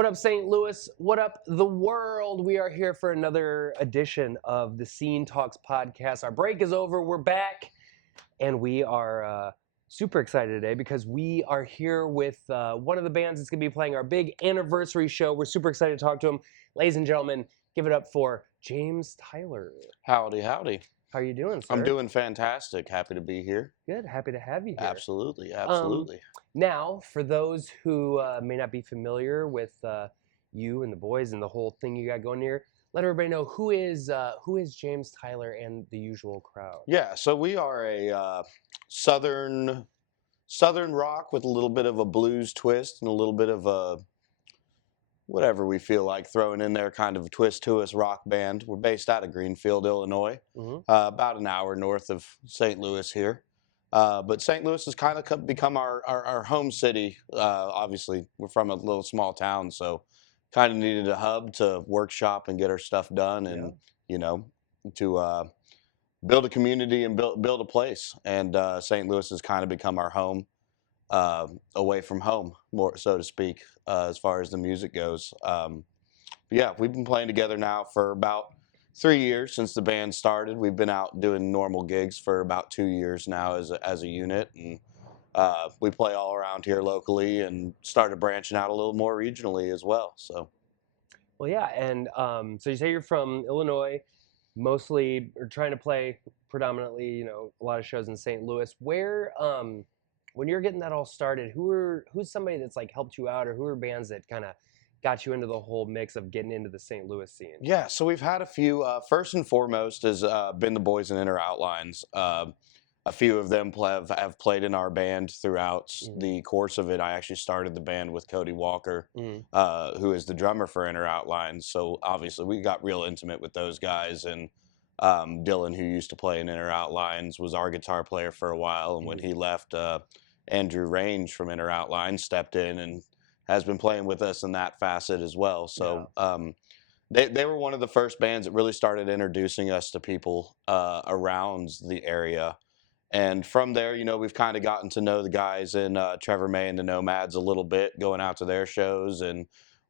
What up, St. Louis? What up, the world? We are here for another edition of the Scene Talks podcast. Our break is over. We're back, and we are super excited today because we are here with one of the bands that's going to be playing our big anniversary show. We're super excited to talk to him. Ladies and gentlemen, give it up for James Tyler. Howdy, howdy. How are you doing, sir? I'm doing fantastic. Happy to be here. Good. Happy to have you here. Absolutely, absolutely. Now, for those who may not be familiar with you and the boys and the whole thing you got going here, let everybody know who is James Tyler and the usual crowd. Yeah, so we are a southern rock with a little bit of a blues twist and a little bit of a whatever we feel like throwing in there, kind of a twist to us rock band. We're based out of Greenfield, Illinois, about an hour north of St. Louis here. But St. Louis has kind of become our home city. Obviously, we're from a little small town, so kind of needed a hub to workshop and get our stuff done, and to build a community and build a place. And St. Louis has kind of become our home, away from home, more so to speak, as far as the music goes. But yeah, we've been playing together now for about 3 years since the band started. We've been out doing normal gigs for about 2 years now as a unit, and we play all around here locally and started branching out a little more regionally as well. So, well, yeah, and so you say you're from Illinois, mostly, or trying to play predominantly, a lot of shows in St. Louis. Where, when you're getting that all started, who's somebody that's like helped you out, or who are bands that kind of got you into the whole mix of getting into the St. Louis scene? Yeah, so we've had a few. First and foremost has been the boys in Inner Outlines. A few of them have played in our band throughout the course of it. I actually started the band with Cody Walker, who is the drummer for Inner Outlines. So obviously we got real intimate with those guys. And Dylan, who used to play in Inner Outlines, was our guitar player for a while. And when he left, Andrew Range from Inner Outlines stepped in and has been playing with us in that facet as well. So they were one of the first bands that really started introducing us to people around the area. And from there, we've kind of gotten to know the guys in Trevor May and the Nomads a little bit, going out to their shows. And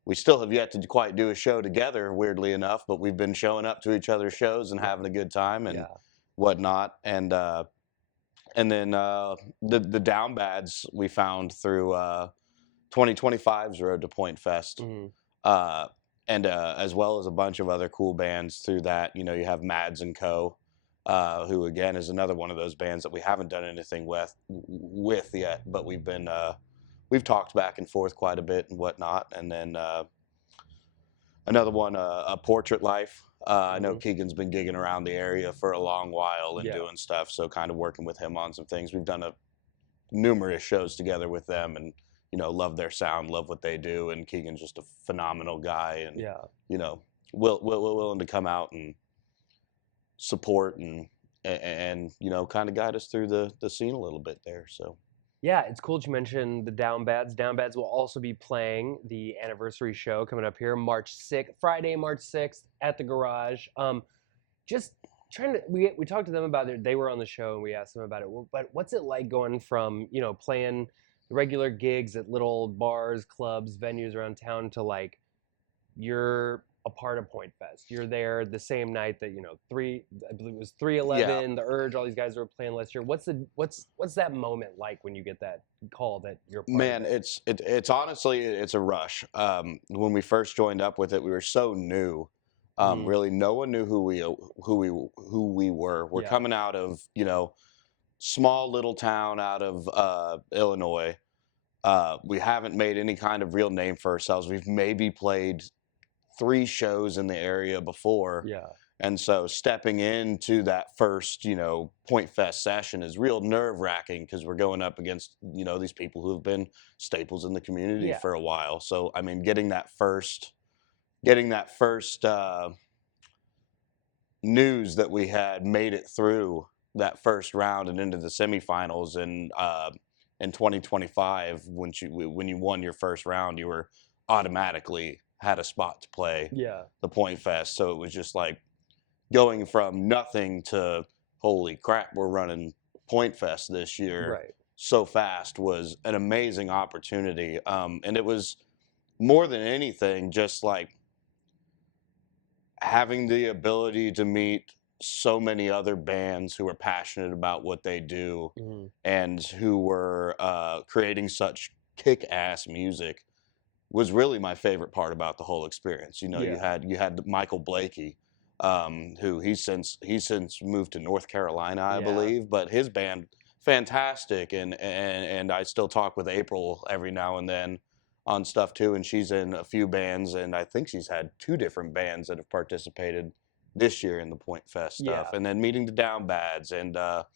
we still have yet to quite do a show together, weirdly enough, but we've been showing up to each other's shows and having a good time and whatnot. And then the Down Bads we found through 2025's Road to Pointfest, and as well as a bunch of other cool bands through that. You have Mads and Co., who again is another one of those bands that we haven't done anything with yet, but we've talked back and forth quite a bit and whatnot. And then another one, a Portrait Life. I know Keegan's been gigging around the area for a long while and doing stuff, so kind of working with him on some things. We've done numerous shows together with them, and love their sound, love what they do, and Keegan's just a phenomenal guy, and willing to come out and support and kind of guide us through the scene a little bit there. So yeah, it's cool that you mentioned the Down Bads. Down Bads will also be playing the anniversary show coming up here Friday, March 6th at the Garage. Just trying to, we talked to them about it. They were on the show and we asked them about it. But what's it like going from, playing regular gigs at little bars, clubs, venues around town to like you're a part of Pointfest? You're there the same night that I believe it was 311, The Urge, all these guys were playing last year. What's that moment like when you get that call that you're part Man, of it? it's honestly it's a rush. When we first joined up with it, we were so new. Really, no one knew who we were. We're coming out of small little town out of Illinois. We haven't made any kind of real name for ourselves. We've maybe played 3 shows in the area before. And so stepping into that first, Pointfest session is real nerve-wracking because we're going up against, these people who have been staples in the community for a while. So, I mean, getting that first news that we had made it through that first round and into the semifinals in 2025, when you won your first round, you were automatically had a spot to play the Pointfest. So it was just like going from nothing to holy crap, we're running Pointfest this year so fast was an amazing opportunity. And it was more than anything, just like having the ability to meet so many other bands who are passionate about what they do Mm-hmm. and who were creating such kick-ass music was really my favorite part about the whole experience. You know, Yeah. you had Michael Blakey, who he's since moved to North Carolina, I Yeah. believe, but his band fantastic, and I still talk with April every now and then on stuff too, and she's in a few bands, and I think she's had 2 different bands that have participated this year in the Pointfest stuff, Yeah. and then meeting the Down Bads and A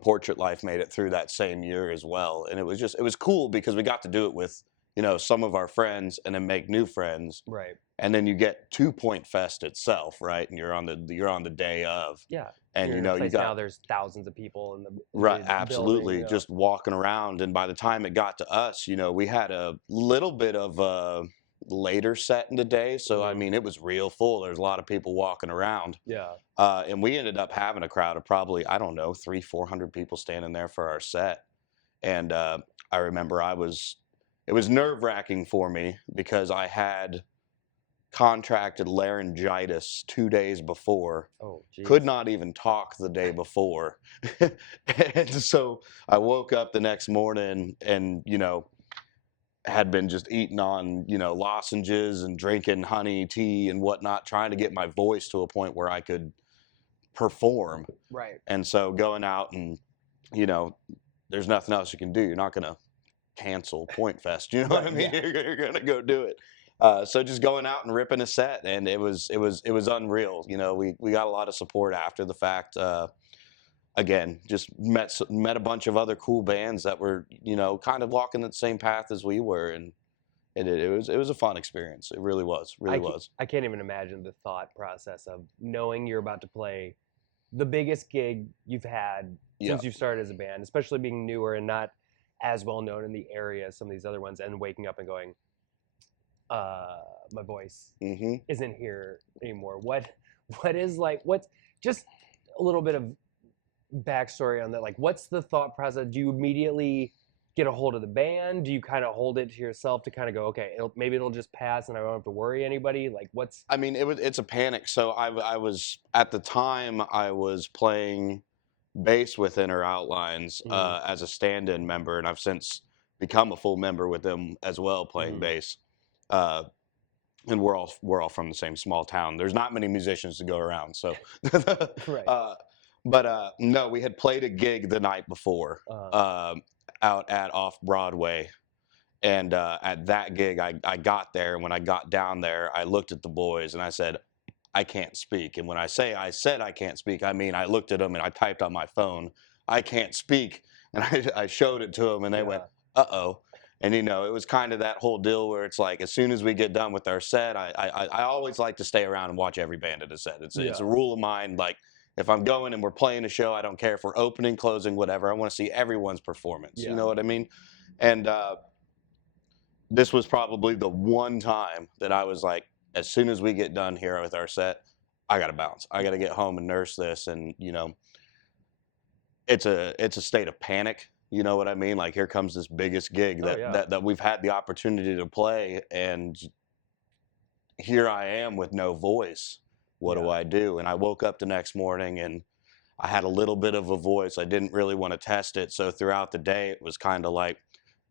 Portrait Life made it through that same year as well, and it was cool because we got to do it with some of our friends and then make new friends, Right. and then you get to Point Fest itself, right? And you're on the day of, Yeah. and You're in a you place now. got There's thousands of people in right, the building. absolutely, just walking around, and by the time it got to us, we had a little bit of a later set in the day, so I Mm-hmm. mean it was real full. There's a lot of people walking around. Yeah. And we ended up having a crowd of probably, I don't know, 300-400 people standing there for our set. And I remember it was nerve wracking for me because I had contracted laryngitis 2 days before, Oh, could geez. not even talk the day before. And so I woke up the next morning and, had been just eating on, lozenges and drinking honey tea and whatnot, trying to get my voice to a point where I could perform. Right. And so going out and, you know, there's nothing else you can do. You're not going to cancel Point Fest. You know what I Right. mean? Yeah. You're going to go do it. So just going out and ripping a set, and it was unreal. We got a lot of support after the fact. Again, just met a bunch of other cool bands that were kind of walking the same path as we were, and it was a fun experience. It really was. I can't even imagine the thought process of knowing you're about to play the biggest gig you've had Yeah. since you started as a band, especially being newer and not as well known in the area as some of these other ones, and waking up and going, my voice Hmm. isn't here anymore. What is like what's just a little bit of backstory on that? Like, what's the thought process? Do you immediately get a hold of the band? Do you kind of hold it to yourself to kind of go, okay, maybe it'll just pass and I don't have to worry anybody? Like, what's I mean, it's a panic. So I was at the time I was playing bass with Inner Outlines mm, as a stand-in member, and I've since become a full member with them as well, playing mm, bass. Uh, and we're all from the same small town. There's not many musicians to go around, so. right? uh, but no, we had played a gig the night before Uh, uh, out at Off Broadway. And at that gig, I got there. And when I got down there, I looked at the boys and I said, I can't speak. And when I said I can't speak, I mean, I looked at them and I typed on my phone, I can't speak. And I showed it to them and they went, yeah, uh-oh. And, it was kind of that whole deal where it's like, as soon as we get done with our set, I always like to stay around and watch every band at a set. It's a yeah, rule of mine. Like, if I'm going and we're playing a show, I don't care if we're opening, closing, whatever. I want to see everyone's performance. You yeah, know what I mean? And this was probably the one time that I was like, as soon as we get done here with our set, I got to bounce. I got to get home and nurse this. And, it's a state of panic. You know what I mean? Like, here comes this biggest gig oh that, yeah, that, that we've had the opportunity to play. And here I am with no voice. What do yeah, I do? And I woke up the next morning and I had a little bit of a voice. I didn't really want to test it. So throughout the day, it was kind of like,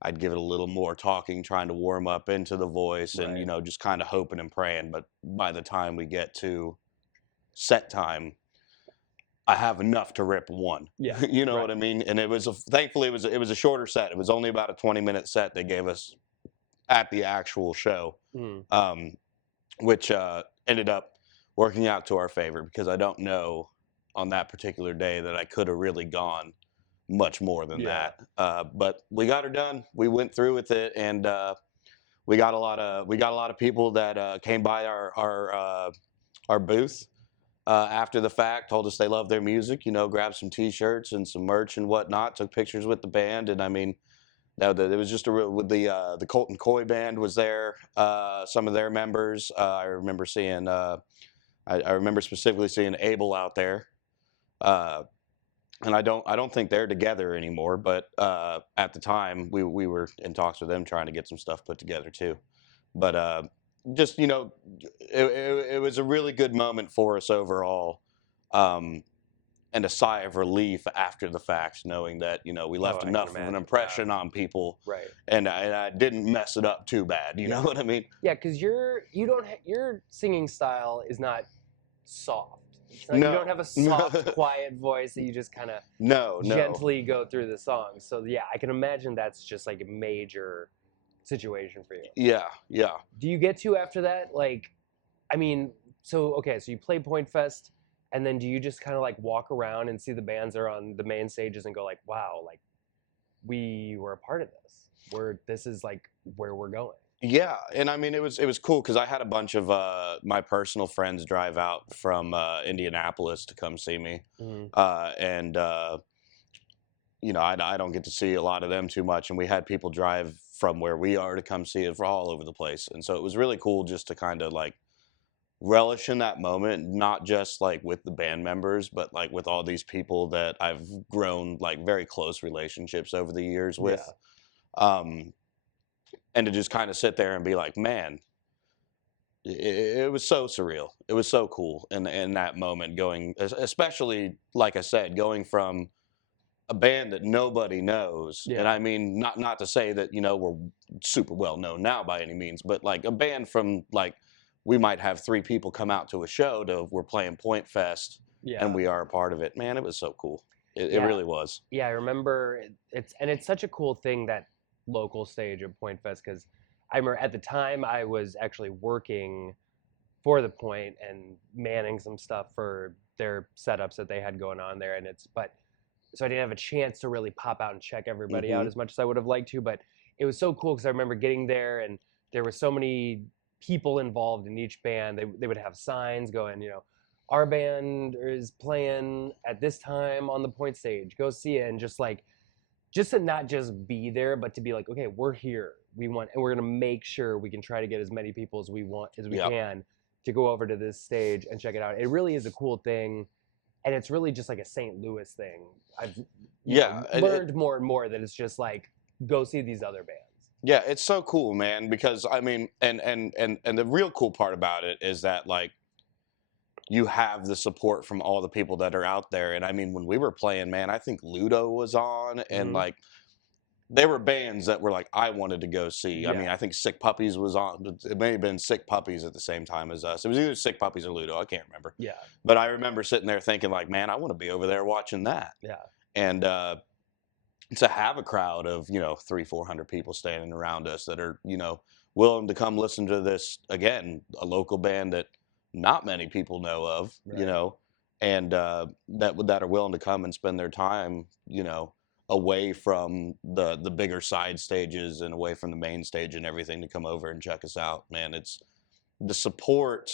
I'd give it a little more talking, trying to warm up into the voice and, right, just kind of hoping and praying. But by the time we get to set time, I have enough to rip one. yeah, You know right, what I mean? And thankfully it was a shorter set. It was only about a 20-minute set they gave us at the actual show, mm, um, which ended up working out to our favor because I don't know on that particular day that I could have really gone much more than yeah, that. But we got her done. We went through with it, and we got a lot of people that came by our booth after the fact, told us they loved their music. Grabbed some T-shirts and some merch and whatnot. Took pictures with the band, and I mean, it was just a real. With the Colton Coy band was there. Some of their members. I remember seeing. I remember specifically seeing Abel out there. Uh, and I don't think they're together anymore. But at the time, we were in talks with them trying to get some stuff put together too. But just it was a really good moment for us overall, um, and a sigh of relief after the fact, knowing that we Oh, left I can enough of an imagine. Yeah. impression on people, Right. and I didn't mess it up too bad. You know Yeah. what I mean? Yeah, because you don't your singing style is not soft. It's not, you don't No, have a soft, quiet voice that you just kind of no. gently go through the song. So yeah, I can imagine that's just like a major situation for you. Yeah, yeah. Do you get to after that? Like, I mean, so okay, so you play Point Fest, and then do you just kind of like walk around and see the bands that are on the main stages and go like, wow, like we were a part of this. This is like where we're going. Yeah, and I mean it was cool because I had a bunch of my personal friends drive out from Indianapolis to come see me, Mm-hmm. and I don't get to see a lot of them too much, and we had people drive from where we are to come see it for all over the place, and so it was really cool just to kind of like relish in that moment, not just like with the band members, but like with all these people that I've grown like very close relationships over the years with. Yeah. Um, and to just kind of sit there and be like, man, it was so surreal. It was so cool in that moment, going, especially like I said, going from a band that nobody knows, and Yeah. I mean, not to say that we're super well known now by any means, but like a band from like we might have 3 people come out to a show to we're playing Point Fest, and Yeah. we are a part of it. Man, it was so cool. It Yeah. really was. Yeah, I remember it's such a cool thing, that local stage of Point Fest, because I remember at the time I was actually working for the Point and manning some stuff for their setups that they had going on there, and so I didn't have a chance to really pop out and check everybody out Hmm. as much as I would have liked to, but it was so cool because I remember getting there and there were so many people involved in each band. They would have signs going, our band is playing at this time on the Point stage. Go see it, and just to not just be there, but to be like, okay, we're here. We want, and we're gonna make sure we can try to get as many people as we Yep. can to go over to this stage and check it out. It really is a cool thing, and it's really just like a St. Louis thing. I've Yeah. learned more and more that it's just like go see these other bands. Yeah, it's so cool, man, because I mean, and the real cool part about it is that like you have the support from all the people that are out there. And I mean, when we were playing, man, I think Ludo was on, and Hmm. like there were bands that were like I wanted to go see. I mean, Yeah, I think Sick Puppies was on. It may have been Sick Puppies at the same time as us. It was either Sick Puppies or Ludo. I can't remember. yeah, But I remember sitting there thinking like, man, I want to be over there watching that. yeah, And to have a crowd of 300-400 people standing around us that are willing to come listen to this again, a local band that not many people know of, right. and that are willing to come and spend their time away from the bigger side stages and away from the main stage and everything to come over and check us out. Man, it's the support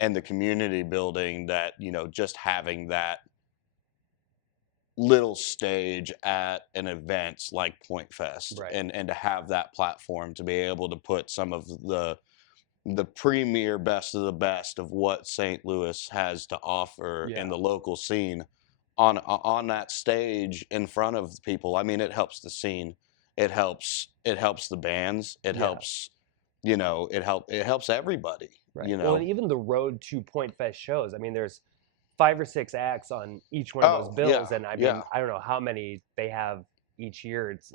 and the community building that just having that little stage at an event like Point Fest, Right. and to have that platform to be able to put some of the premier best of the best of what St. Louis has to offer Yeah, in the local scene on that stage in front of people. I mean, it helps the scene. It helps the bands. It yeah, helps it helps everybody. right. Well, and even the road to Point Fest shows. I mean, there's 5 or 6 acts on each one of those Oh yeah, bills, and I yeah. mean, I don't know how many they have each year. It's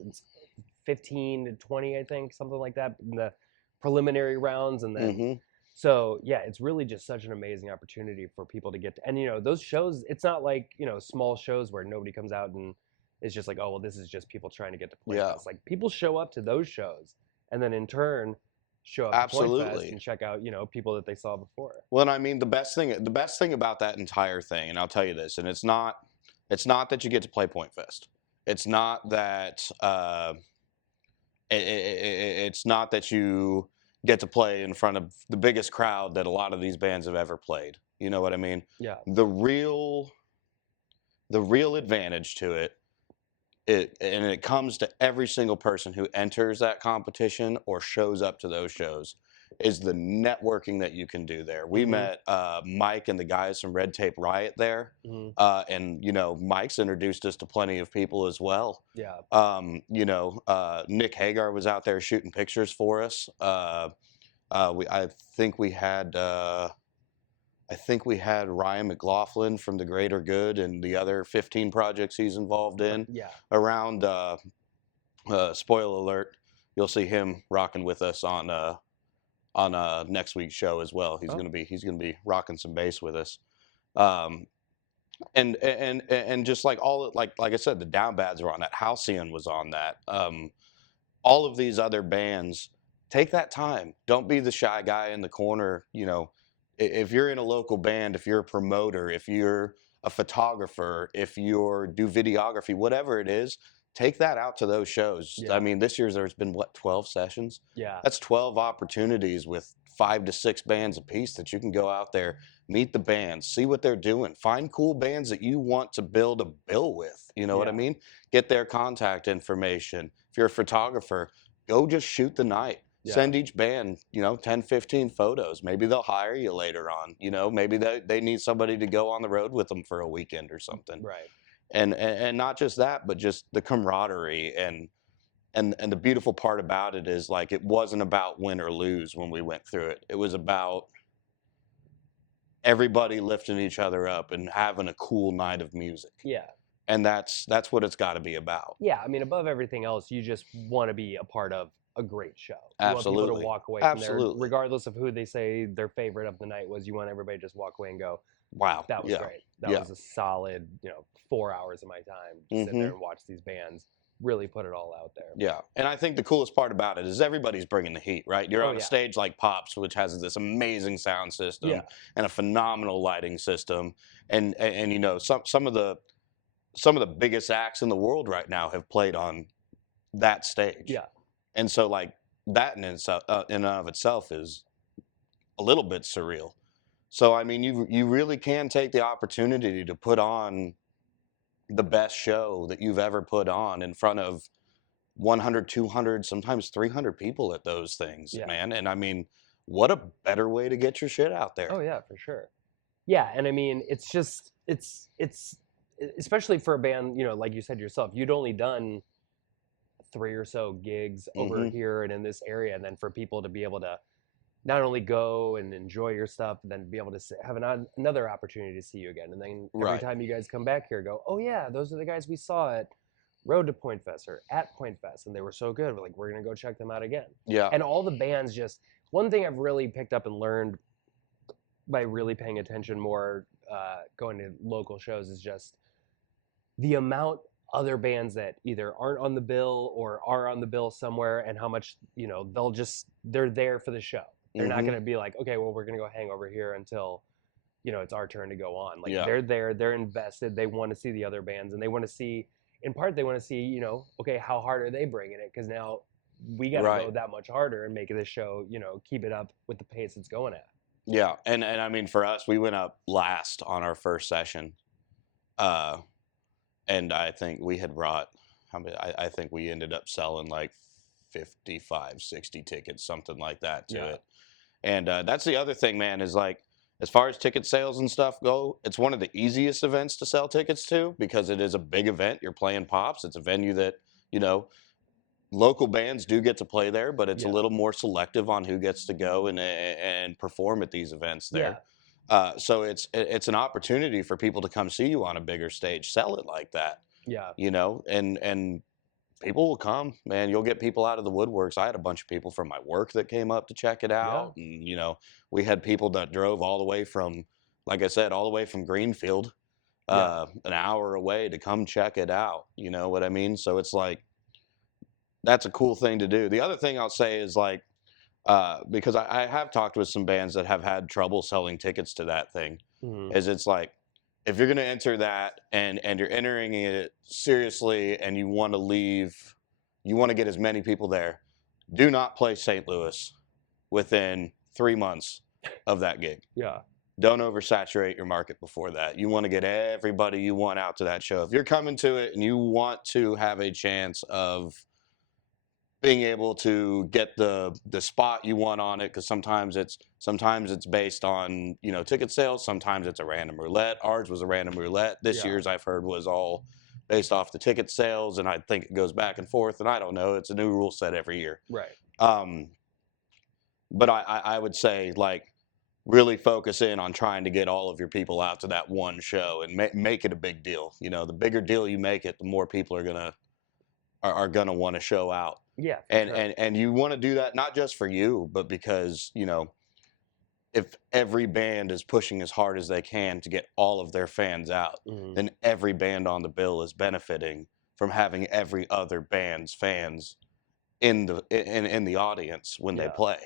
15 to 20, I think, something like that in the preliminary rounds, and then Hmm. so yeah, it's really just such an amazing opportunity for people to get to, and those shows. It's not like small shows where nobody comes out and it's just like, oh well, this is just people trying to get to Point Yeah, Fest. Like people show up to those shows, and then in turn show up to Point Fest absolutely. and check out people that they saw before. Well, and I mean the best thing about that entire thing, and I'll tell you this, and it's not that you get to play Point Fest. It's not that it's not that you get to play in front of the biggest crowd that a lot of these bands have ever played. You know what I mean? Yeah, The real advantage to it comes to every single person who enters that competition or shows up to those shows, is the networking that you can do there. We met Mike and the guys from Red Tape Riot there, and you know, Mike's introduced us to plenty of people as well. Yeah. You know, Nick Hagar was out there shooting pictures for us. I think we had Ryan McLaughlin from The Greater Good and the other 15 projects he's involved in. Yeah. Around spoiler alert, you'll see him rocking with us on next week's show as well. He's gonna be rocking some bass with us. And just like like I said, the Down Bads were on that. Halcyon was on that. All of these other bands, take that time. Don't be the shy guy in the corner. You know, if you're in a local band, if you're a promoter, if you're a photographer, if you're do videography, whatever it is, take that out to those shows. Yeah. I mean, this year there's been 12 sessions? Yeah. That's 12 opportunities with 5 to 6 bands a piece that you can go out there, meet the bands, see what they're doing, find cool bands that you want to build a bill with. You know what I mean? Get their contact information. If you're a photographer, go just shoot the night. Send each band, you know, 10, 15 photos. Maybe they'll hire you later on. You know, maybe they need somebody to go on the road with them for a weekend or something. Right. And not just that, but just the camaraderie and the beautiful part about it is, like, it wasn't about win or lose when we went through it. It was about everybody lifting each other up and having a cool night of music. Yeah. And that's what it's got to be about. Yeah, I mean, above everything else, you just want to be a part of a great show. You Absolutely. want people to walk away from there, regardless of who they say their favorite of the night was. You want everybody to just walk away and go, wow, that was great. That was a solid, 4 hours of my time to sit there and watch these bands really put it all out there. Yeah, and I think the coolest part about it is everybody's bringing the heat, right? You're on a stage like Pops, which has this amazing sound system and a phenomenal lighting system, and you know, some of the biggest acts in the world right now have played on that stage. Yeah. And so, like, that in and of itself is a little bit surreal. So, I mean, you really can take the opportunity to put on the best show that you've ever put on in front of 100, 200, sometimes 300 people at those things, man. And I mean, what a better way to get your shit out there. Oh, yeah, for sure. Yeah, and I mean, it's just, it's especially for a band, like you said yourself, you'd only done 3 or so gigs over here and in this area, and then for people to be able to not only go and enjoy your stuff, but then be able to have another opportunity to see you again. And then every time you guys come back here, go, oh yeah, those are the guys we saw at Road to Pointfest or at Pointfest, and they were so good. We're like, we're gonna go check them out again. Yeah. And all the bands, just one thing I've really picked up and learned by really paying attention more, going to local shows, is just the amount other bands that either aren't on the bill or are on the bill somewhere, and how much, they're there for the show. They're not going to be like, okay, well, we're going to go hang over here until, it's our turn to go on. Like, they're there, they're invested, they want to see the other bands, and they want to see, in part, they want to see, okay, how hard are they bringing it? Because now we got to go that much harder and make this show, keep it up with the pace it's going at. Yeah, and I mean, for us, we went up last on our first session. And I think we had brought, I think we ended up selling like 55, 60 tickets, something like that to it. And that's the other thing, man, is like, as far as ticket sales and stuff go, it's one of the easiest events to sell tickets to because it is a big event. You're playing Pops. It's a venue that, local bands do get to play there, but it's a little more selective on who gets to go and perform at these events there. So it's an opportunity for people to come see you on a bigger stage. Sell it like that. Yeah. And people will come, man. You'll get people out of the woodworks. I had a bunch of people from my work that came up to check it out. And, we had people that drove all the way from, like I said, all the way from Greenfield, an hour away to come check it out. You know what I mean? So it's like, that's a cool thing to do. The other thing I'll say is, like, because I have talked with some bands that have had trouble selling tickets to that thing, is it's like, if you're going to enter that and you're entering it seriously and you want to leave, you want to get as many people there, do not play St. Louis within 3 months of that gig. Yeah. Don't oversaturate your market before that. You want to get everybody you want out to that show. If you're coming to it and you want to have a chance of being able to get the spot you want on it, because sometimes it's based on, you know, ticket sales. Sometimes it's a random roulette. Ours was a random roulette. This Yeah. year's, I've heard, was all based off the ticket sales, and I think it goes back and forth. And I don't know. It's a new rule set every year. Right. But I would say, like, really focus in on trying to get all of your people out to that one show and make it a big deal. You know, the bigger deal you make it, the more people are gonna want to show out. Yeah. And Sure. and you want to do that not just for you, but because, you know, if every band is pushing as hard as they can to get all of their fans out, Mhm. then every band on the bill is benefiting from having every other band's fans in the audience when they Yeah. play.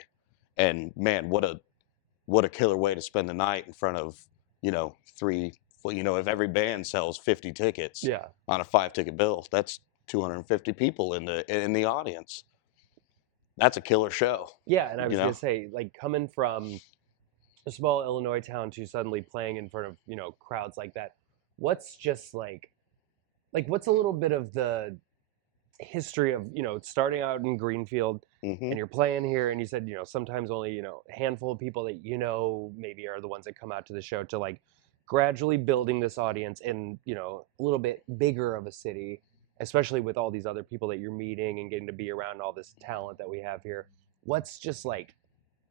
And man, what a killer way to spend the night in front of, you know, you know, if every band sells 50 tickets Yeah. on a 5-ticket bill, that's 250 people in the audience. That's a killer show, Yeah, and I you was know? gonna say, like, coming from a small Illinois town to suddenly playing in front of, you know, crowds like that, what's just like what's a little bit of the history of, you know, starting out in Greenfield Hmm. and you're playing here and you said, you know, sometimes only, you know, a handful of people that, you know, maybe are the ones that come out to the show, to like gradually building this audience in, you know, a little bit bigger of a city, especially with all these other people that you're meeting and getting to be around all this talent that we have here. What's just like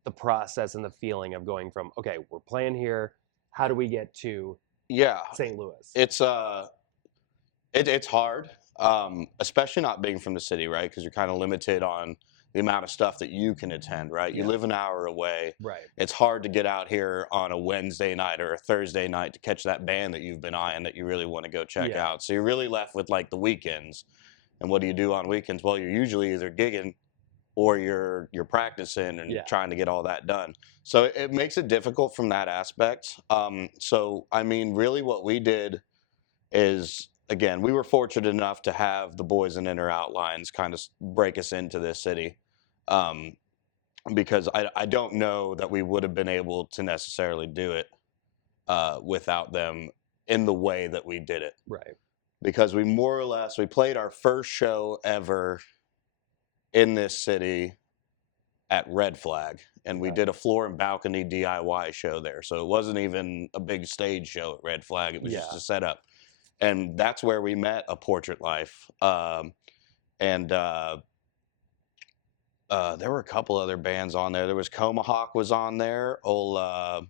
the process and the feeling of going from, okay, we're playing here, how do we get to Yeah, St. Louis? it's it's hard, especially not being from the city, right? Because you're kind of limited on the amount of stuff that you can attend, right? You Yeah. live an hour away. Right. It's hard to get out here on a Wednesday night or a Thursday night to catch that band that you've been eyeing that you really want to go check Yeah. out. So you're really left with like the weekends. And what do you do on weekends? Well, you're usually either gigging or you're practicing and Yeah. trying to get all that done. So it makes it difficult from that aspect. So I mean, really, what we did is, again, we were fortunate enough to have the boys in Inner Outlines kind of break us into this city, um, because I don't know that we would have been able to necessarily do it without them in the way that we did it. Right. Because we played our first show ever in this city at Red Flag, and we Okay. did a floor and balcony DIY show there. So it wasn't even a big stage show at Red Flag. It was just Yeah. a setup. And that's where we met A Portrait Life. And there were a couple other bands on there. There was Comahawk was on there. Old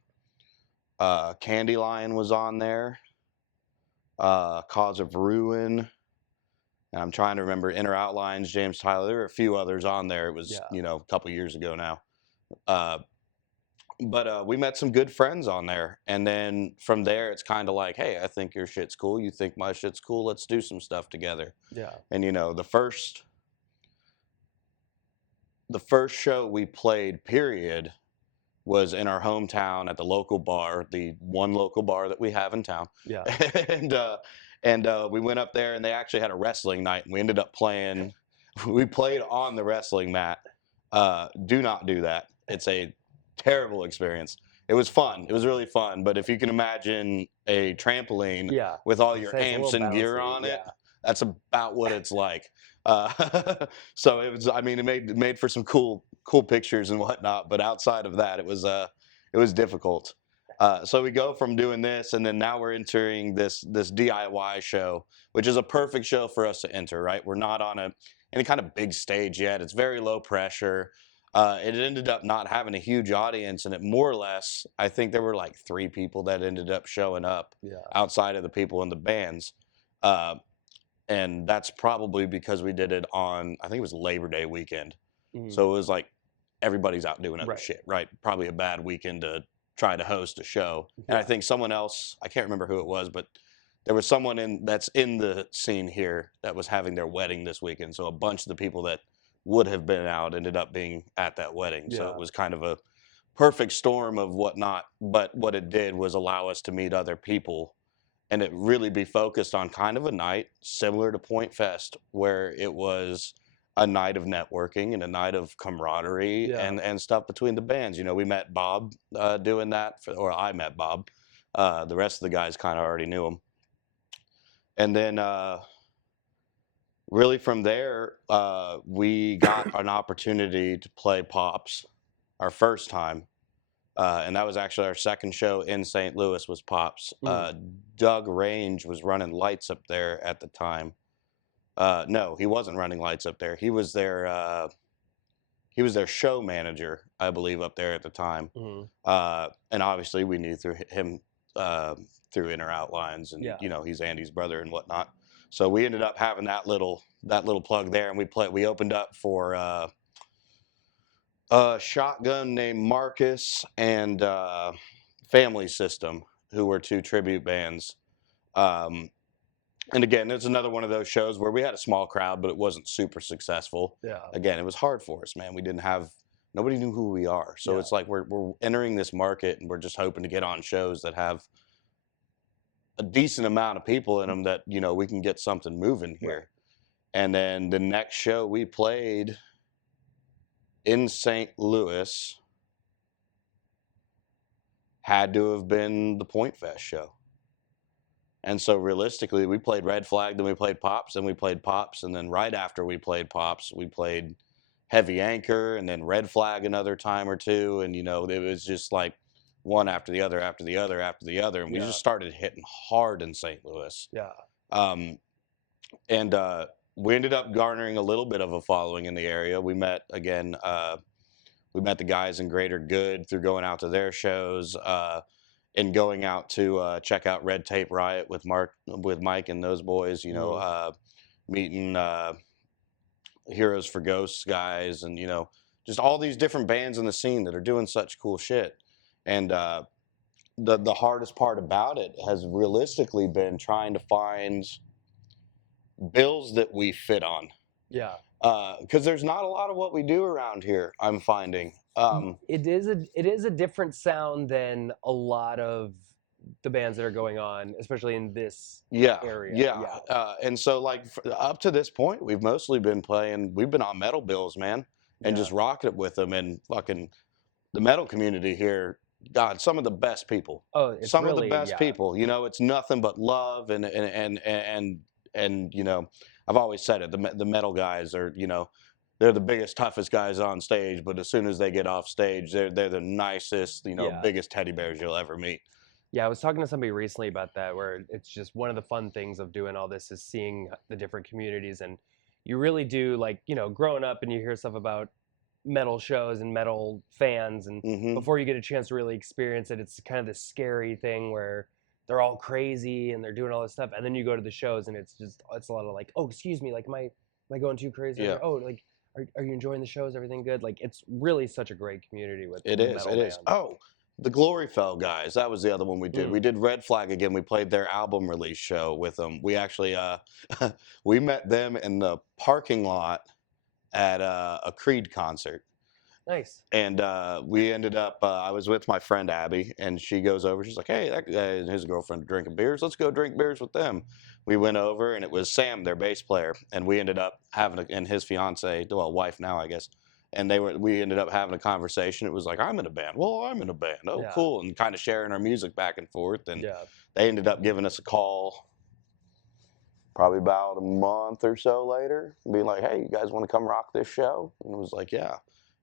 Candy Lion was on there. Cause of Ruin. And I'm trying to remember Inner Outlines, James Tyler. There were a few others on there. It was, Yeah. you know, a couple years ago now. But we met some good friends on there. And then from there, it's kind of like, hey, I think your shit's cool. You think my shit's cool. Let's do some stuff together. Yeah. And, you know, the first show we played, period, was in our hometown at the local bar, the one local bar that we have in town. Yeah. and we went up there, and they actually had a wrestling night, and we ended up playing. We played on the wrestling mat. Do not do that. It's a terrible experience. It was fun. It was really fun. But if you can imagine a trampoline Yeah. with all I'd your say it's a amps little and gear bouncy, on it, yeah. that's about what it's like. So it was. I mean, it made for some cool pictures and whatnot. But outside of that, it was difficult. So we go from doing this, and then now we're entering this DIY show, which is a perfect show for us to enter. Right, we're not on any kind of big stage yet. It's very low pressure. It ended up not having a huge audience, and it more or less, I think there were like 3 people that ended up showing up Yeah. outside of the people in the bands. And that's probably because we did it on, I think it was Labor Day weekend. Mhm. So it was like everybody's out doing other Right. shit, right? Probably a bad weekend to try to host a show. And I Yeah. think someone else, I can't remember who it was, but there was someone that's in the scene here that was having their wedding this weekend. So a bunch of the people that would have been out ended up being at that wedding. So Yeah. it was kind of a perfect storm of whatnot. But what it did was allow us to meet other people and it really be focused on kind of a night similar to Pointfest, where it was a night of networking and a night of camaraderie Yeah. and stuff between the bands. You know, we met Bob doing that, or I met Bob. The rest of the guys kind of already knew him. And then really from there, we got an opportunity to play Pops our first time. And that was actually our second show in St. Louis was Pops. Mm. Doug Range was running lights up there at the time. No, he wasn't running lights up there. He was their show manager, I believe, up there at the time. Mm. And obviously, we knew through him through Inner Outlines, and Yeah. he's Andy's brother and whatnot. So we ended up having that little plug there, and we opened up for a shotgun named Marcus and Family System, who were two tribute bands. Um, and again, it's another one of those shows where we had a small crowd, but it wasn't super successful. Yeah. Again, it was hard for us, man. Nobody knew who we are. So Yeah. it's like we're entering this market, and we're just hoping to get on shows that have a decent amount of people in them that, we can get something moving here. Right. And then the next show we played in St. Louis had to have been the Pointfest show. And so realistically, we played Red Flag, then we played Pops, and we played Pops, and then right after we played Pops, we played Heavy Anchor, and then Red Flag another time or two, and it was just like one after the other, after the other, after the other, and we Yeah. just started hitting hard in St. Louis. Yeah. And we ended up garnering a little bit of a following in the area. We met again. We met the guys in Greater Good through going out to their shows. And going out to check out Red Tape Riot with Mike and those boys, meeting Heroes for Ghosts guys, and just all these different bands in the scene that are doing such cool shit. And the hardest part about it has realistically been trying to find bills that we fit on. Yeah. Because there's not a lot of what we do around here, I'm finding. It is a different sound than a lot of the bands that are going on, especially in this area. Yeah. And so, like, up to this point, we've mostly been we've been on metal bills, man, and just rocking it with them. And fucking the metal community here, God, some of the best people. Oh, it's some really, of the best yeah. people. It's nothing but love, and I've always said it. The metal guys are, they're the biggest, toughest guys on stage, but as soon as they get off stage, they're the nicest, biggest teddy bears you'll ever meet. Yeah, I was talking to somebody recently about that, where it's just one of the fun things of doing all this is seeing the different communities, and you really do, like, growing up and you hear stuff about metal shows and metal fans, and before you get a chance to really experience it, it's kind of this scary thing where they're all crazy and they're doing all this stuff, and then you go to the shows and it's a lot of like, oh, excuse me, like, am I going too crazy? Yeah. Oh, like, are you enjoying the shows? Everything good? Like, it's really such a great community with It is. metal bands. Oh, the Gloryfell guys. That was the other one we did. We did Red Flag again. We played their album release show with them. We actually we met them in the parking lot at a Creed concert. Nice. And we ended up, I was with my friend Abby, and she goes over. She's like, hey, that guy and his girlfriend are drinking beers. Let's go drink beers with them. We went over, and it was Sam, their bass player. And we ended up and his fiance, well, wife now, I guess. And we ended up having a conversation. It was like, I'm in a band. Well, I'm in a band. Oh, Yeah. cool. And kind of sharing our music back and forth. And Yeah. they ended up giving us a call probably about a month or so later, being like, hey, you guys want to come rock this show? And it was like, yeah.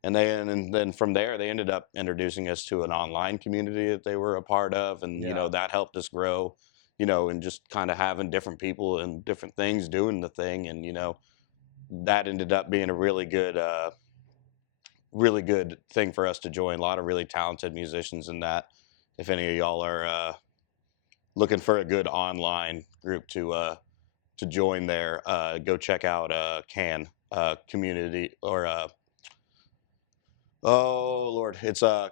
And then from there, they ended up introducing us to an online community that they were a part of. And, that helped us grow, and just kind of having different people and different things doing the thing. And, that ended up being a really good thing for us to join. A lot of really talented musicians in that. If any of y'all are looking for a good online group to join there, go check out CAN community, or oh Lord, it's a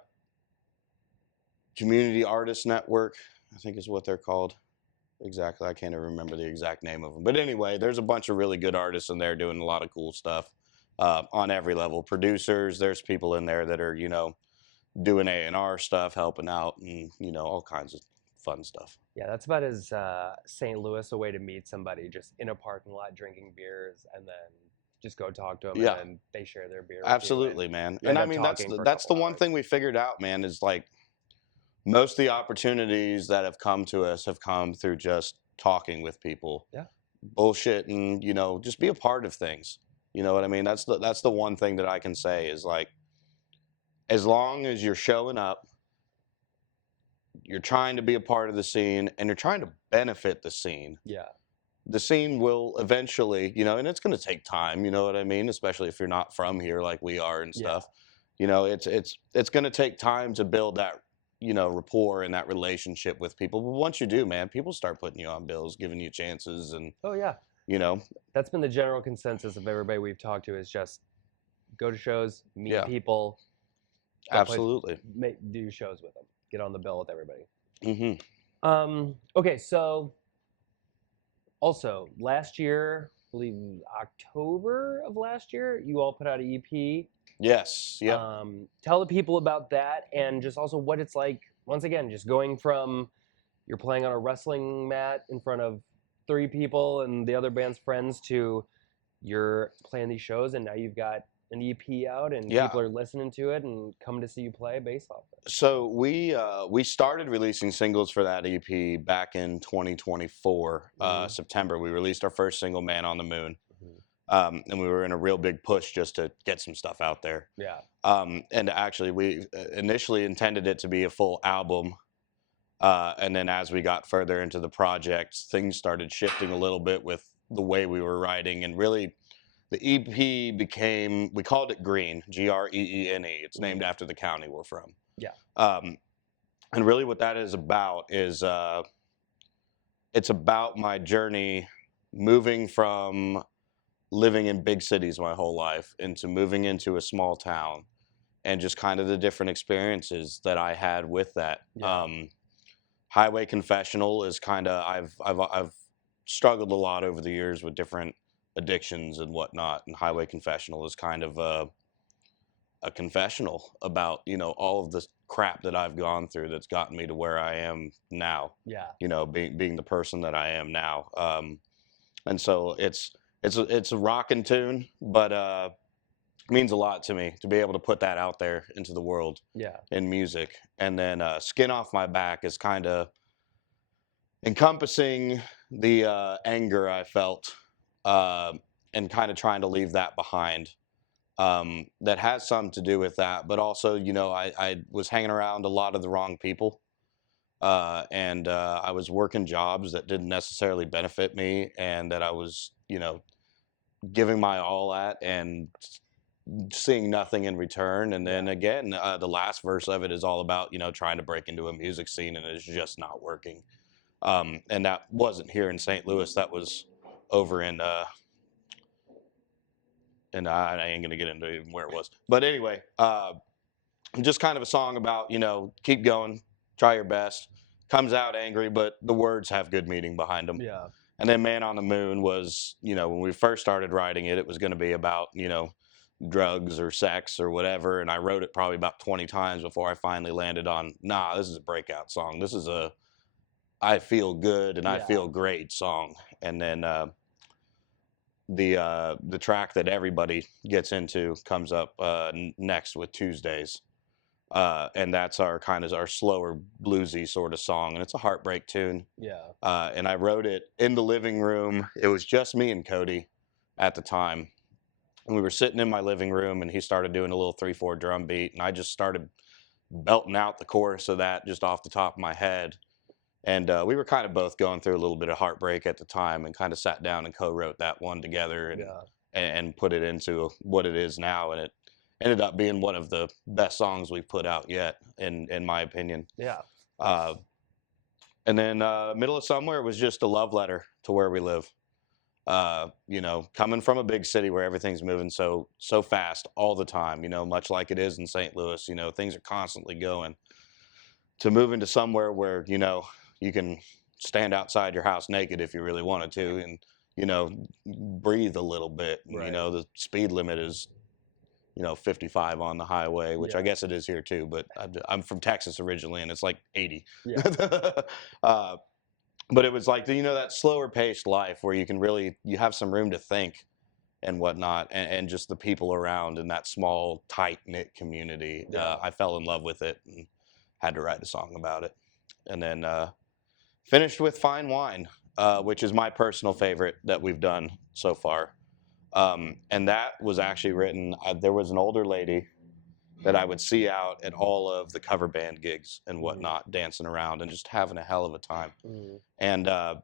Community Artist Network, I think is what they're called. Exactly, I can't even remember the exact name of them. But anyway, there's a bunch of really good artists in there doing a lot of cool stuff on every level. Producers, there's people in there that are, doing A&R stuff, helping out, and, all kinds of fun stuff. Yeah, that's about as St. Louis a way to meet somebody, just in a parking lot drinking beers, and then just go talk to them, and then they share their beer. Absolutely, man. And I mean, that's the one thing we figured out, man, is like most of the opportunities that have come to us have come through just talking with people. Yeah. bullshit, and just be a part of things. You know what I mean? That's the one thing that I can say is like, as long as you're showing up, you're trying to be a part of the scene, and you're trying to benefit the scene. Yeah. The scene will eventually, and it's going to take time. You know what I mean? Especially if you're not from here like we are and Yeah. stuff. It's going to take time to build that rapport and that relationship with people. But once you do, man, people start putting you on bills, giving you chances, and Oh yeah. you know, That's been the general consensus of everybody we've talked to is just go to shows, meet yeah, people, go absolutely. do shows with them, get on the bill with everybody. Okay, so also last year, I believe October of last year, you all put out an EP. Yes. Yep. Tell the people about that and just also what it's like. Once again, just going from you're playing on a wrestling mat in front of 3 people and the other band's friends to you're playing these shows and now you've got an EP out and Yeah. people are listening to it and coming to see you play based off it. So we started releasing singles for that EP back in 2024 September. We released our first single, "Man on the Moon," and we were in a real big push just to get some stuff out there. Yeah. And actually, we initially intended it to be a full album, and then as we got further into the project, things started shifting a little bit with the way we were writing, and really. The EP we called it Green, Greene. It's named after the county we're from. Yeah. And really what that is about is it's about my journey moving from living in big cities my whole life into moving into a small town and just kind of the different experiences that I had with that. Yeah. Highway Confessional is kind of I've struggled a lot over the years with different addictions and whatnot, and Highway Confessional is kind of a confessional about all of the crap that I've gone through that's gotten me to where I am now. Yeah. Being the person that I am now. And so it's a rockin' tune, but it means a lot to me to be able to put that out there into the world. Yeah. In music. And then Skin Off My Back is kind of encompassing the anger I felt. And kind of trying to leave that behind. That has something to do with that, but also, I was hanging around a lot of the wrong people, and I was working jobs that didn't necessarily benefit me, and that I was, giving my all at and seeing nothing in return. And then again, the last verse of it is all about, trying to break into a music scene, and it's just not working. And that wasn't here in St. Louis. That was over in and I ain't gonna get into even where it was. But anyway, just kind of a song about keep going, try your best. Comes out angry, but the words have good meaning behind them. Yeah. And then "Man on the Moon" was when we first started writing it, it was going to be about drugs or sex or whatever, and I wrote it probably about 20 times before I finally landed on this is a breakout song. This is a I feel good and I feel great song. And then the track that everybody gets into comes up next with Tuesdays, and that's our slower bluesy sort of song, and it's a heartbreak tune. Yeah. And I wrote it in the living room. It was just me and Cody at the time, and we were sitting in my living room, and he started doing a little 3/4 drum beat, and I just started belting out the chorus of that just off the top of my head. And we were kind of both going through a little bit of heartbreak at the time, and kind of sat down and co-wrote that one together, and put it into what it is now. And it ended up being one of the best songs we've put out yet, in my opinion. Yeah. And then "Middle of Somewhere" was just a love letter to where we live. Coming from a big city where everything's moving so fast all the time, much like it is in St. Louis, things are constantly going. To move into somewhere where, you can stand outside your house naked if you really wanted to, and, breathe a little bit. Right. The speed limit is, 55 on the highway, which I guess it is here too, but I'm from Texas originally, and it's like 80. Yeah. But it was like, that slower paced life where you can really, you have some room to think and whatnot, and just the people around in that small, tight-knit community. Yeah. I fell in love with it and had to write a song about it. And then finished with "Fine Wine." which is my personal favorite that we've done so far. And that was actually written. There was an older lady that I would see out at all of the cover band gigs and whatnot, dancing around and just having a hell of a time. And I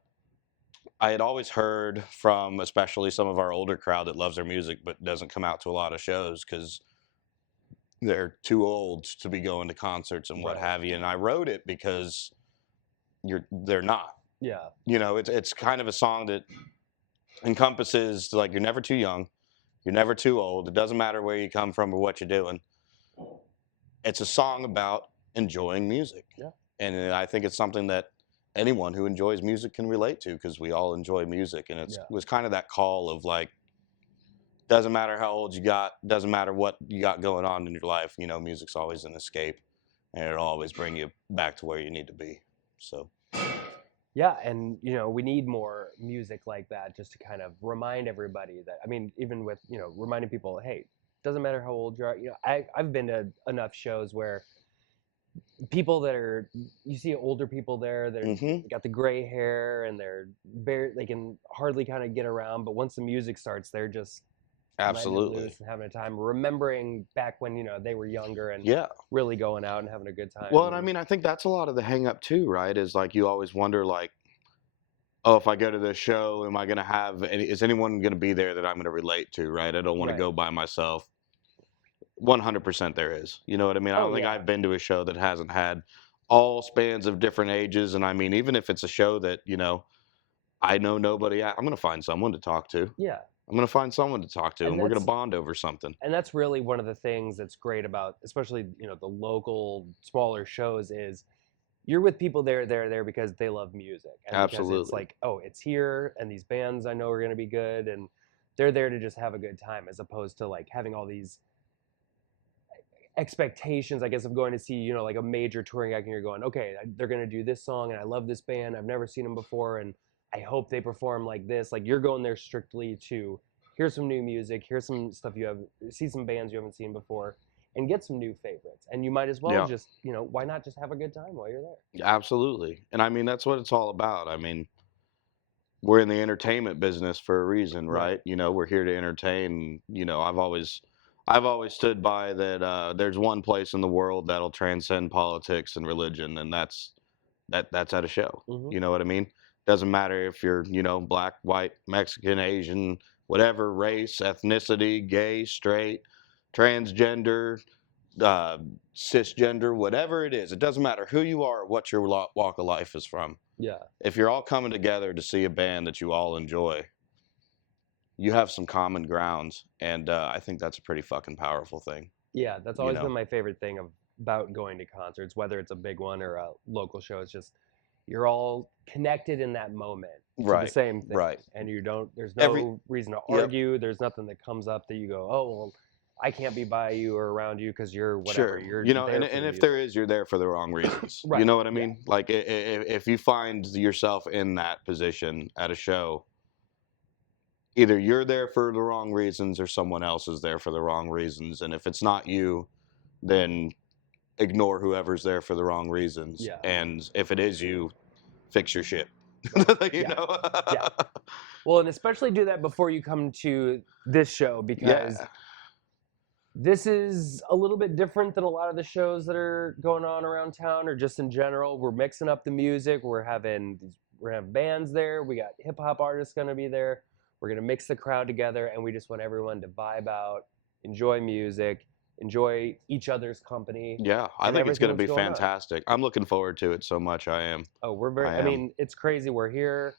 had always heard from, especially some of our older crowd that loves their music but doesn't come out to a lot of shows because they're too old to be going to concerts and what have you. And I wrote it because they're not. Yeah. You know, it's kind of a song that encompasses, like, you're never too young, you're never too old. It doesn't matter where you come from or what you're doing. It's a song about enjoying music. Yeah. And I think it's something that anyone who enjoys music can relate to, because we all enjoy music. And it was kind of that call of, like, doesn't matter how old you got, doesn't matter what you got going on in your life, you know, music's always an escape, and it'll always bring you back to where you need to be. So yeah, and you know, we need more music like that, just to kind of remind everybody that, I mean, even with, you know, reminding people, hey, doesn't matter how old you are. You know, I've been to enough shows where people that are, you see older people there, they're got the gray hair and they can hardly kind of get around, but once the music starts, they're just absolutely loose and having a time, remembering back when, you know, they were younger and really going out and having a good time. Well, and I mean, I think that's a lot of the hang up too, right? Is like, you always wonder, like, oh, if I go to this show, am I going to have is anyone going to be there that I'm going to relate to, right? I don't want to go by myself. 100% there is. You know what I mean? I don't think I've been to a show that hasn't had all spans of different ages. And I mean, even if it's a show that, you know, I know nobody at, I'm going to find someone to talk to. Yeah. I'm going to find someone to talk to, and we're going to bond over something. And that's really one of the things that's great about, especially, you know, the local smaller shows, is you're with people there because they love music. And absolutely. Because it's like, oh, it's here, and these bands I know are going to be good, and they're there to just have a good time, as opposed to like having all these expectations, I guess, of going to see, you know, like a major touring act, and you're going, okay, they're going to do this song, and I love this band, I've never seen them before, and I hope they perform like this. Like, you're going there strictly to hear some new music, hear some stuff see some bands you haven't seen before, and get some new favorites. And you might as well just, you know, why not just have a good time while you're there? Absolutely. And I mean, that's what it's all about. I mean, we're in the entertainment business for a reason, right? You know, we're here to entertain. You know, I've always stood by that. There's one place in the world that'll transcend politics and religion, and that's at a show. You know what I mean? Doesn't matter if you're, you know, black, white, Mexican, Asian, whatever race, ethnicity, gay, straight, transgender, cisgender, whatever it is. It doesn't matter who you are or what your walk of life is from. Yeah. If you're all coming together to see a band that you all enjoy, you have some common grounds, and I think that's a pretty fucking powerful thing. Yeah, that's always been my favorite thing about going to concerts, whether it's a big one or a local show. It's just, you're all connected in that moment to the same thing. Right. And there's no reason to argue. There's nothing that comes up that you go, oh, well, I can't be by you or around you because you're whatever. Sure. You're, you know, and if there is, you're there for the wrong reasons. You know what I mean? Like, if you find yourself in that position at a show, either you're there for the wrong reasons or someone else is there for the wrong reasons. And if it's not you, then ignore whoever's there for the wrong reasons. And if it is you, fix your shit. You know? Well, and especially do that before you come to this show, because this is a little bit different than a lot of the shows that are going on around town, or just in general. We're mixing up the music. We're gonna have bands there. We got hip hop artists gonna be there. We're gonna mix the crowd together, and we just want everyone to vibe out, enjoy music, enjoy each other's company. Yeah, I think it's gonna be fantastic. I'm looking forward to it so much. I am. Oh, I mean, it's crazy. We're here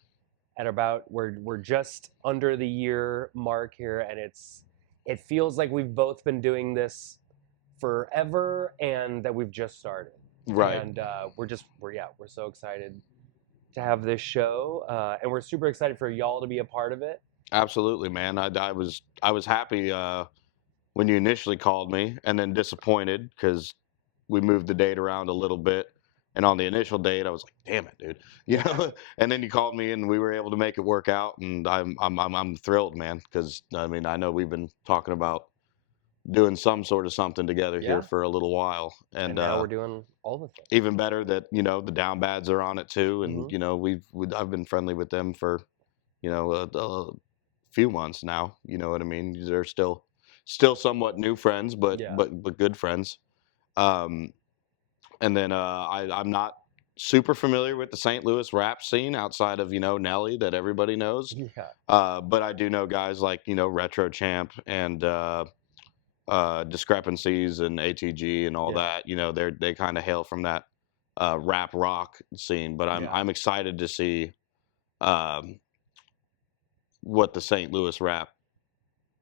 at we're just under the year mark here, and it feels like we've both been doing this forever, and that we've just started. Right. And we're so excited to have this show, and we're super excited for y'all to be a part of it. Absolutely, man. I was happy when you initially called me, and then disappointed because we moved the date around a little bit. And on the initial date, I was like, "Damn it, dude!" You know. And then you called me, and we were able to make it work out. And I'm thrilled, man, because I mean, I know we've been talking about doing some sort of something together here Yeah. for a little while. And And now we're doing all the things. even better that, you know, the Down Bads are on it too. And, Mhm. you know, I've been friendly with them for, you know, a few months now. You know what I mean? They're still somewhat new friends, but Yeah. but good friends. Um, and then I'm not super familiar with the St. Louis rap scene outside of, you know, Nelly that everybody knows. Yeah. But I do know guys like, you know, Retro Champ and Discrepancies and ATG and all Yeah. that. You know, they kind of hail from that rap rock scene. But Yeah. I'm excited to see um, what the St. Louis rap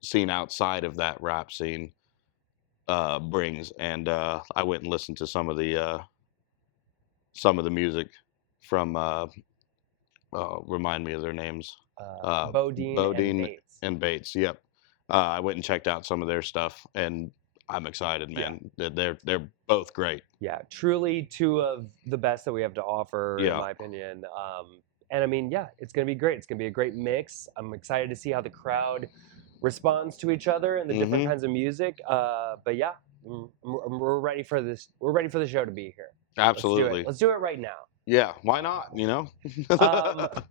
scene outside of that rap scene brings. And I went and listened to some of the music from remind me of their names. Bodine and Bodine Bates. and Bates. Yep. I went and checked out some of their stuff, and I'm excited, Yeah. man. They're both great. Yeah, truly two of the best that we have to offer, in Yeah. my opinion. And I mean, yeah, it's going to be great. It's going to be a great mix. I'm excited to see how the crowd responds to each other and the different Mm-hmm. kinds of music. But yeah, we're ready for this. We're ready for the show to be here. Let's do it. Absolutely. Let's do it right now. Yeah. Why not? You know.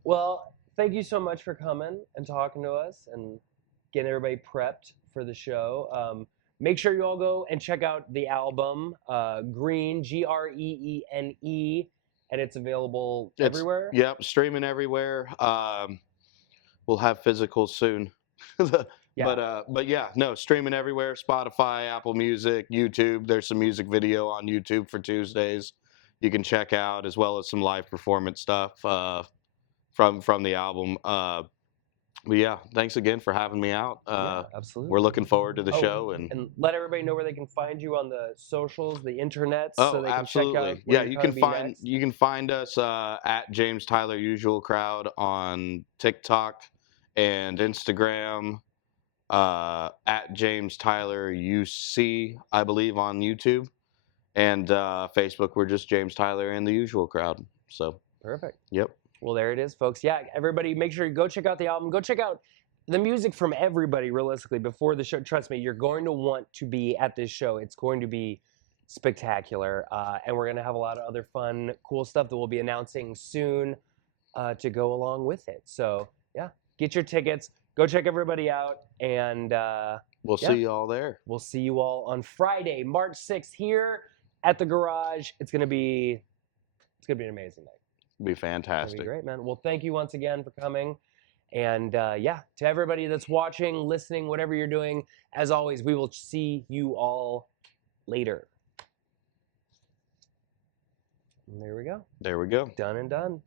Well, thank you so much for coming and talking to us and getting everybody prepped for the show. Make sure you all go and check out the album, Green, Greene, and it's available everywhere. Yep. Streaming everywhere. We'll have physicals soon. Yeah. But yeah, no, streaming everywhere. Spotify, Apple Music, YouTube. There's some music video on YouTube for Tuesdays you can check out, as well as some live performance stuff from the album. But yeah, thanks again for having me out. Yeah, absolutely. We're looking forward to the Oh, show. And let everybody know where they can find you on the socials, the internets, so oh, they can check out absolutely. where Yeah, you're you going to can be find next. you can find us at James Tyler Usual Crowd on TikTok and Instagram. At James Tyler UC, I believe, on YouTube, and Facebook. We're just James Tyler and the Usual Crowd. So Perfect. yep. Well, there it is, folks. Yeah, everybody, make sure you go check out the album. Go check out the music from everybody, realistically, before the show. Trust me, you're going to want to be at this show. It's going to be spectacular. And we're going to have a lot of other fun, cool stuff that we'll be announcing soon to go along with it. So, yeah, get your tickets. Go check everybody out. And We'll yeah, see you all there. we'll see you all on Friday, March 6th, here at the Garage. It's going to be an amazing night. Be That'd fantastic. be great, man. Well, thank you once again for coming. And yeah, to everybody that's watching, listening, whatever you're doing, as always, we will see you all later. And there we go. There we go. Done and done.